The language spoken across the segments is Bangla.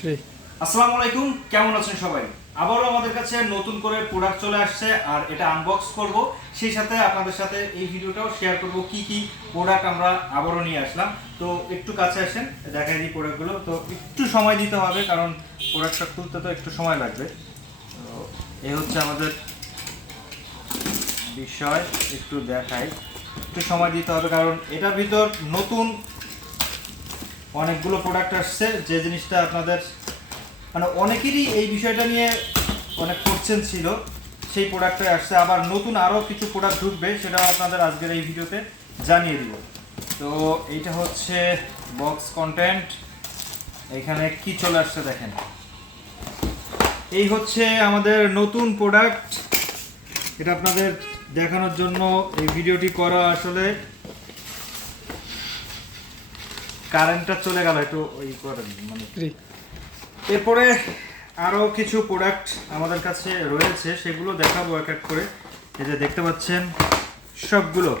আসসালামু আলাইকুম, কেমন আছেন সবাই? আবারও আমাদের কাছে নতুন করে প্রোডাক্ট চলে আসছে আর এটা আনবক্স করব, সেই সাথে আপনাদের সাথে এই ভিডিওটাও শেয়ার করব কি কি প্রোডাক্ট আমরা আবারও নিয়ে আসলাম। তো একটু কাছে আসেন, দেখাই দিই প্রোডাক্টগুলো। তো একটু সময় দিতে হবে কারণ প্রোডাক্টটা খুলতে তো একটু সময় লাগবে। তো এই হচ্ছে আমাদের বিষয়, একটু দেখাই, একটু সময় দিতে হবে কারণ এটার ভিতর নতুন অনেকগুলো প্রোডাক্ট আসছে। যে জিনিসটা আপনাদের মানে অনেকেরই এই বিষয়টা নিয়ে অনেক কোশ্চেন ছিল, সেই প্রোডাক্টটাই আসছে। আবার নতুন আরও কিছু প্রোডাক্ট ঢুকবে, সেটাও আপনাদের আজকের এই ভিডিওতে জানিয়ে দিব। তো এইটা হচ্ছে বক্স কন্টেন্ট। এখানে কি চলে আসছে দেখেন, এই হচ্ছে আমাদের নতুন প্রোডাক্ট। এটা আপনাদের দেখানোর জন্য এই ভিডিওটি করা। আসলে কারেন্টটা চলে গেল, একটু ওই করেন মানে। এরপরে আরও কিছু প্রোডাক্ট আমাদের কাছে রয়েছে, সেগুলো দেখাবো এক এক করে। এই যে দেখতে পাচ্ছেন সবগুলো,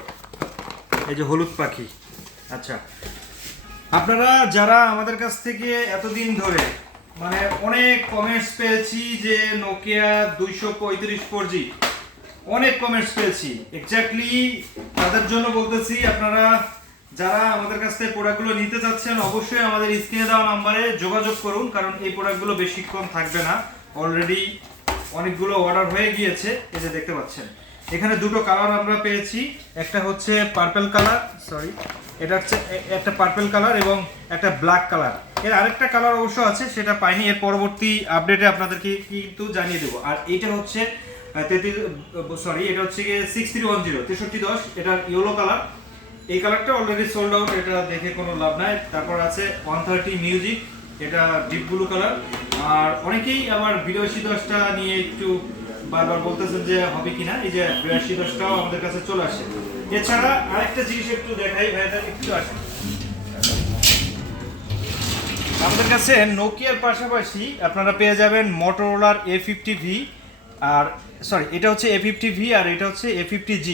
এই যে হলুদ পাখি। আচ্ছা, আপনারা যারা আমাদের কাছ থেকে এতদিন ধরে মানে অনেক কমেন্টস পেয়েছি যে নোকিয়া 235 4G, অনেক কমেন্টস পেয়েছি। এক্স্যাক্টলি তাদের জন্য বলতেছি, আপনারা যারা আমাদের কাছ থেকে প্রোডাক্টগুলো নিতে চাচ্ছেন অবশ্যই আমাদের স্ক্রিনে দেওয়া নাম্বারে যোগাযোগ করুন, কারণ এই প্রোডাক্টগুলো বেশিক্ষণ থাকবে না। অলরেডি অনেকগুলো অর্ডার হয়ে গিয়েছে। এই যে দেখতে পাচ্ছেন এখানে দুটো কালার আমরা পেয়েছি, একটা হচ্ছে পার্পল কালার, সরি এটা হচ্ছে একটা পার্পল কালার এবং একটা ব্ল্যাক কালার। এর আরেকটা কালার অবশ্য আছে, সেটা পাইনি, এর পরবর্তী আপডেটে আপনাদেরকে কিন্তু জানিয়ে দেবো। আর এইটা হচ্ছে এটা হচ্ছে গিয়ে 6310 6310, এটা ইয়েলো কালার। এই কালারটা অলরেডি সোল্ড আউট, এটা দেখে কোনো লাভ নাই। তারপর আছে 130 মিউজিক, এটা ডিপ ব্লু কালার। আর অনেকেই আবার 8210টা নিয়ে একটু বারবার বলতেছেন যে হবে কিনা, এই যে 8210টাও আমাদের কাছে চলে আসে। এছাড়া আরেকটা জিনিস একটু দেখাই ভাইদের, একটু আসেন। আমাদের কাছে নোকিয়ার পাশাপাশি আপনারা পেয়ে যাবেন মোটরোলার A50V, আর সরি এটা হচ্ছে A50V আর এটা হচ্ছে A50G।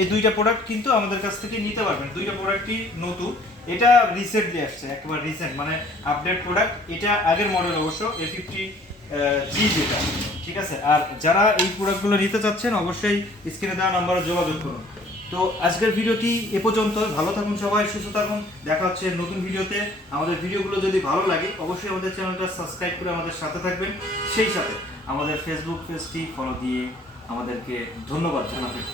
এই দুইটা প্রোডাক্ট কিন্তু আমাদের কাছ থেকে নিতে পারবেন। দুইটা প্রোডাক্টই নতুন, এটা রিসেন্টলি আসছে, একেবারে রিসেন্ট মানে আপডেট প্রোডাক্ট। এটা আগের মডেল অবশ্য A50G যেটা, ঠিক আছে। আর যারা এই প্রোডাক্টগুলো নিতে চাচ্ছেন অবশ্যই স্ক্রিনে দেওয়া নাম্বারে যোগাযোগ করুন। তো আজকের ভিডিওটি এ পর্যন্ত। ভালো থাকুন সবাই, সুস্থ থাকুন, দেখা হচ্ছে নতুন ভিডিওতে। আমাদের ভিডিওগুলো যদি ভালো লাগে অবশ্যই আমাদের চ্যানেলটা সাবস্ক্রাইব করে আমাদের সাথে থাকবেন। সেই সাথে আমাদের ফেসবুক পেজটি ফলো দিয়ে আমাদেরকে ধন্যবাদ জানাবেন।